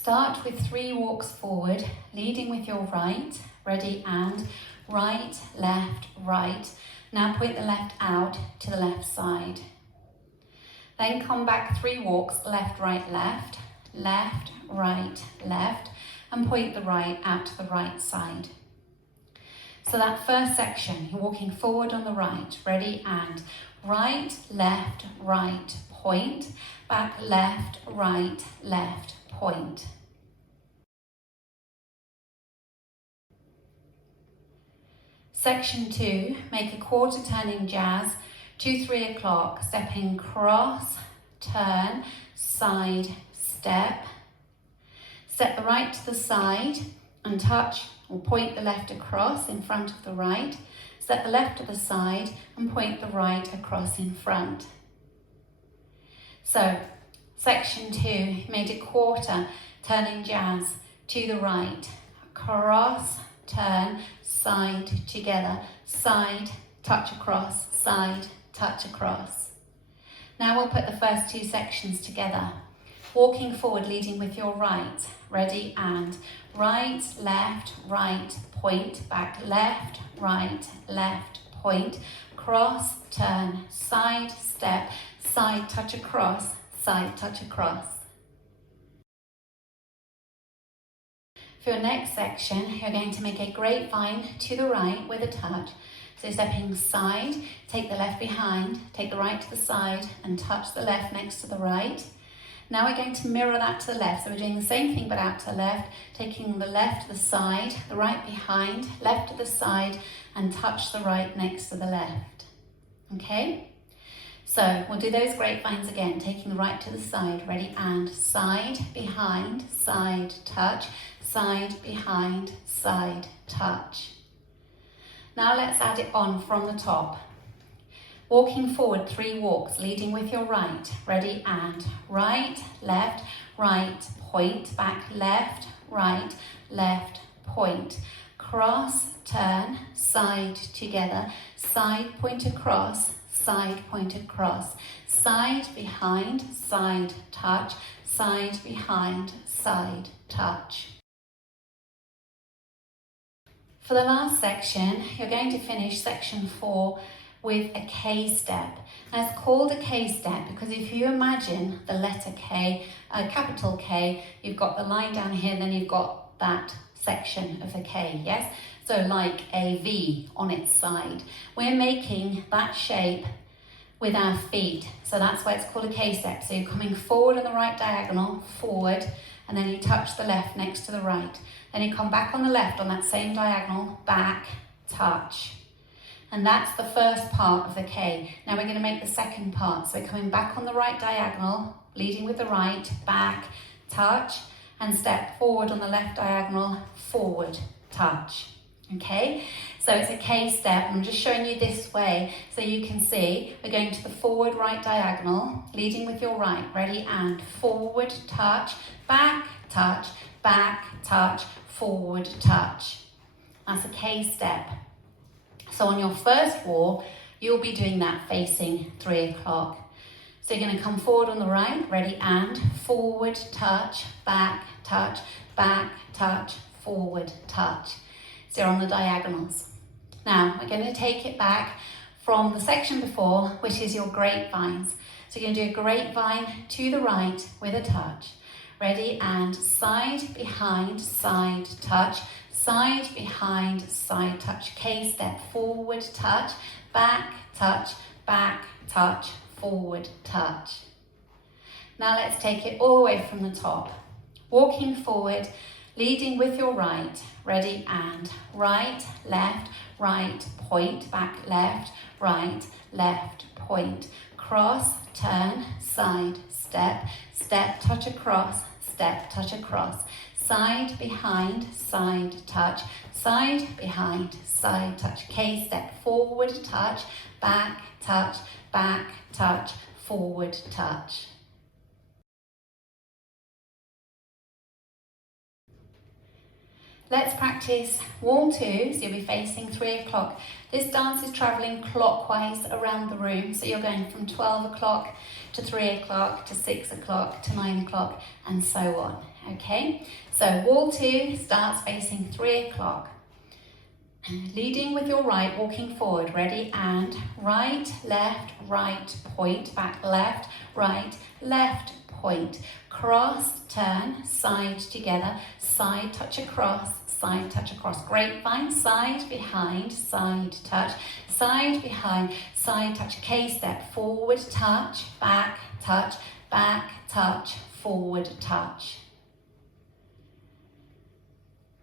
Start with 3 walks forward, leading with your right. Ready, and right, left, right. Now point the left out to the left side. Then come back 3 walks, left, right, left, left, right, left, and point the right out to the right side. So that first section, you're walking forward on the right. Ready, and right, left, right, point, back, left, right, left, point. Section 2, make a quarter turning jazz to 3 o'clock, stepping cross, turn, side, step. Step the right to the side and touch or point the left across in front of the right. Step the left to the side and point the right across in front. So, section 2, made a quarter turning jazz to the right, cross, turn, side, together, side, touch across, side, touch across. Now we'll put the first 2 sections together. Walking forward, leading with your right. Ready, and right, left, right, point, back, left, right, left, point, cross, turn, side, step, side, touch across, side, touch across. For your next section, you're going to make a grapevine to the right with a touch. So stepping side, take the left behind, take the right to the side and touch the left next to the right. Now we're going to mirror that to the left. So we're doing the same thing but out to the left, taking the left to the side, the right behind, left to the side and touch the right next to the left. Okay? So we'll do those grapevines again, taking the right to the side. Ready, and side, behind, side, touch, side, behind, side, touch. Now let's add it on from the top. Walking forward 3 walks, leading with your right. Ready, and right, left, right, point, back, left, right, left, point. Cross, turn, side, together, side, point across, side, point across, side, behind, side, touch, side, behind, side, touch. For the last section, you're going to finish section 4 with a K step. Now it's called a K step because if you imagine the letter K, a capital K, you've got the line down here, then you've got that section of the K, yes? So like a V on its side. We're making that shape with our feet, so that's why it's called a K step. So you're coming forward on the right diagonal, forward, and then you touch the left next to the right. Then you come back on the left on that same diagonal, back, touch. And that's the first part of the K. Now we're going to make the second part. So we're coming back on the right diagonal, leading with the right, back, touch, and step forward on the left diagonal, forward, touch. Okay, so it's a K step. I'm just showing you this way so you can see. We're going to the forward right diagonal, leading with your right. Ready, and forward, touch, back, touch, forward, touch. That's a K step. So on your first wall, you'll be doing that facing 3 o'clock. So you're going to come forward on the right, ready, and forward, touch, back, touch, forward, touch. So you're on the diagonals. Now we're going to take it back from the section before, which is your grapevines. So you're going to do a grapevine to the right with a touch. Ready, and side, behind, side, touch, side, behind, side, touch. K step, forward, touch, back, touch, forward, touch. Now let's take it all the way from the top. Walking forward, leading with your right. Ready, and right, left, point, back, left, point. Cross, turn, side, step, touch across, step, touch across. Side, behind, side, touch, side, behind, side, touch. K step, forward, touch, back, touch, forward, touch. Let's practice wall 2, so you'll be facing 3 o'clock. This dance is travelling clockwise around the room, so you're going from 12 o'clock to 3 o'clock to 6 o'clock to 9 o'clock and so on. Okay, so wall 2 starts facing 3 o'clock. Leading with your right, walking forward, ready, and right, right, point, back, left, point, cross, turn, side together, side touch across, grapevine, side behind, side touch, side behind, side touch, K-step, forward touch, back touch, forward touch.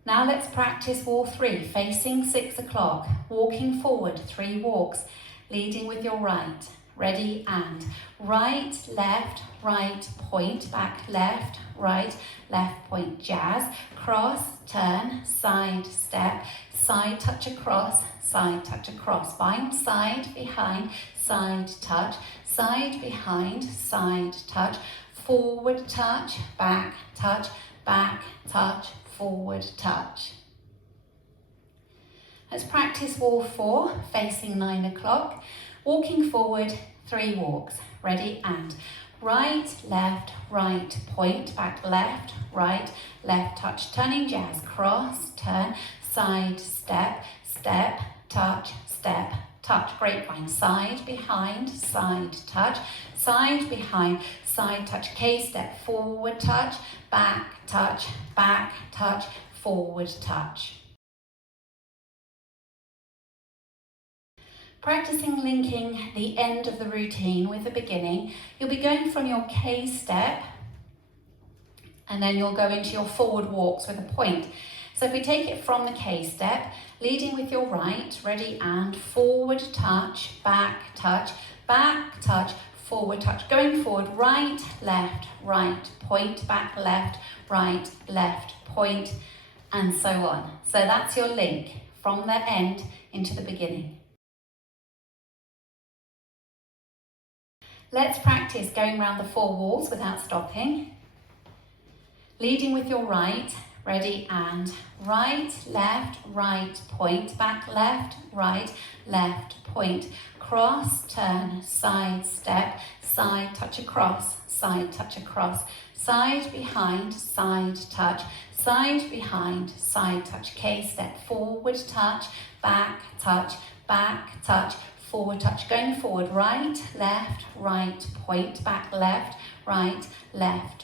Now let's practice wall 3, facing 6 o'clock, walking forward, 3 walks, leading with your right, ready, and right, point, back, left, point, jazz, cross, turn, side step, side touch across, bind, side behind, side touch, side behind, side touch, forward touch, back touch, forward touch. Let's practice wall 4, facing 9 o'clock, walking forward, 3 walks, ready, and right, point, back, left, touch, turning jazz, cross, turn, side step, touch, grapevine, side behind, side touch, side behind, side touch, K-step, forward touch, back touch, forward touch. Practicing linking the end of the routine with the beginning, you'll be going from your K-step and then you'll go into your forward walks with a point. So if we take it from the K-step, leading with your right, ready, and forward touch, back touch, forward touch, going forward, right, point, back, left, point, and so on. So that's your link from the end into the beginning. Let's practice going around the 4 walls without stopping. Leading with your right, ready, and right, point, back, left, point, cross, turn, side step, side touch across, side behind, side touch, K-step, forward touch, back touch, forward touch, going forward, right, point, back, left,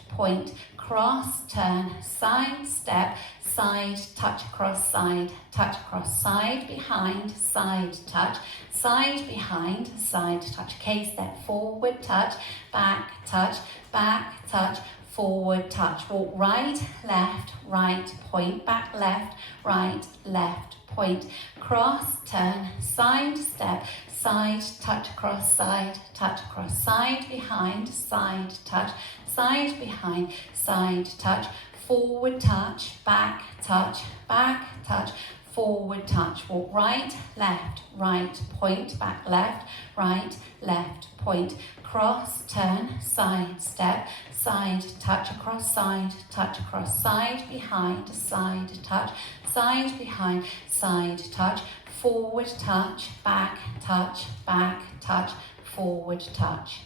point, cross, turn, side step, side touch across, side behind, side behind, side touch, K-step, forward touch, back touch, forward touch, walk right, point, back, left, point, cross, turn, side step, side touch across, side behind, side touch, side behind, side touch, forward touch, back touch, forward touch, walk right, point, back, left, point, cross, turn, side step, side touch across, side behind, side touch, side behind, side touch, forward touch, back touch, forward touch.